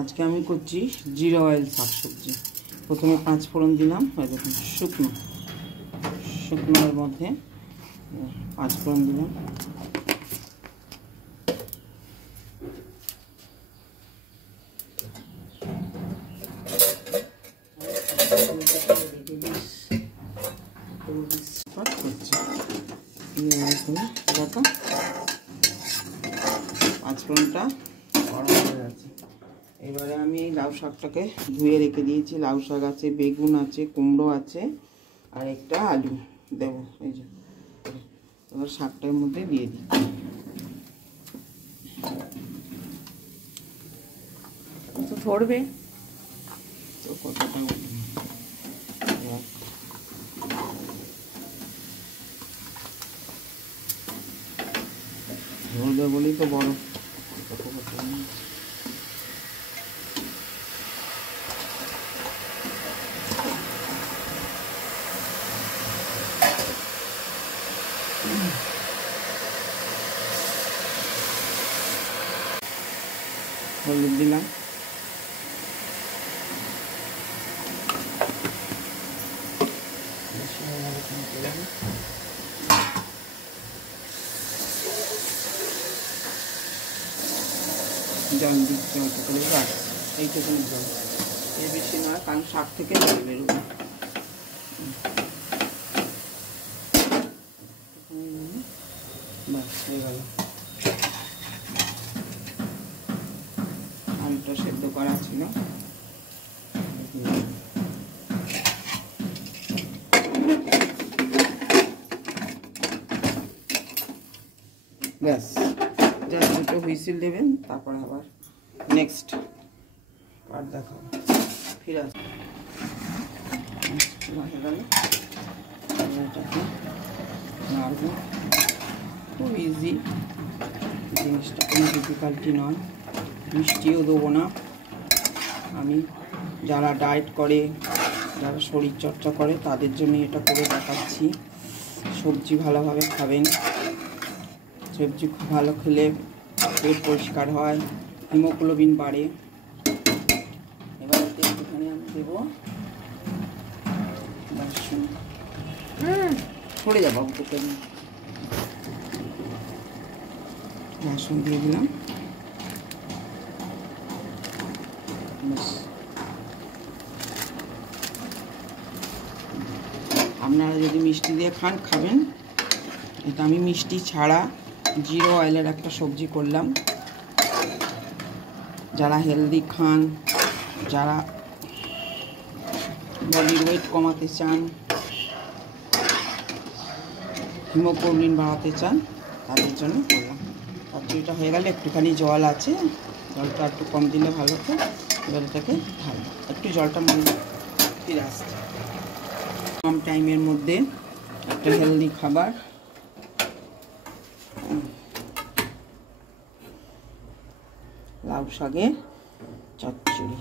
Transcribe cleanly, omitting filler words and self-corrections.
আজকে আমি করছি জিরা অয়েল শাকসবজি। প্রথমে 5 ফোড়ন দিলাম, দেখুন শুকনোর মধ্যে 5 ফোড়ন দিলাম। পাঁচফোড়নটা গরম হয়ে গেছে। এবারে আমি লাউ শাকটাকে ধুয়ে রেখে দিয়েছি। লাউ শাক আছে, বেগুন আছে, কুমড়ো আছে, আর একটা আলু দেবো। এই যে এবার শাকটার মধ্যে দিয়ে দিই। তো ধরবে তো কতটা ধরবে বলেই তো বড়। হলুদ দিলাম, জল দিচ্ছি অল্প করে, বাস এইটুকুনি জল, এর বেশি নয়, কারণ শাক থেকে জল বেরোবে। বাস হয়ে গেল। আলুটা সেদ্ধ করা ছিল, ব্যাস জাস্ট দুটো হুইসেল দেবেন, তারপরে আবার নেক্সট পার্ট দেখাবো। ফিরে আসবো। হয়ে গেল, এটাকে নাড়বো। খুব ইজি জিনিসটা, কোনো ডিফিকাল্টি নয়। মিষ্টিও দেবো না আমি। যারা ডায়েট করে, যারা শরীরচর্চা করে, তাদের জন্য এটা করে দেখাচ্ছি। সবজি ভালোভাবে খাবেন, সবজি খুব ভালো খেলে পেট পরিষ্কার হয়, হিমোগ্লোবিন বাড়ে। এবার একটুখানি আমি দেবো রসুন, পড়ে যাবো তোকে, রসুন দিয়ে দিলাম। আপনারা যদি মিষ্টি দিয়ে খান খাবেন, এটা আমি মিষ্টি ছাড়া জিরো অয়েলের একটা সবজি করলাম। যারা হেলদি খান, যারা বডির ওয়েট কমাতে চান, হিমোগ্লোবিন বাড়াতে চান, তাদের জন্য করলাম। তরকারিটা হয়ে গেলে একটুখানি জল আছে, জলটা একটু কম দিলে ভালো হতো। এবার এটাকে ঢালবো, একটু জলটা মনে ফিরে আসছে। কম টাইমের মধ্যে একটা হেলদি খাবার, লাউ শাকের চচ্চড়ি।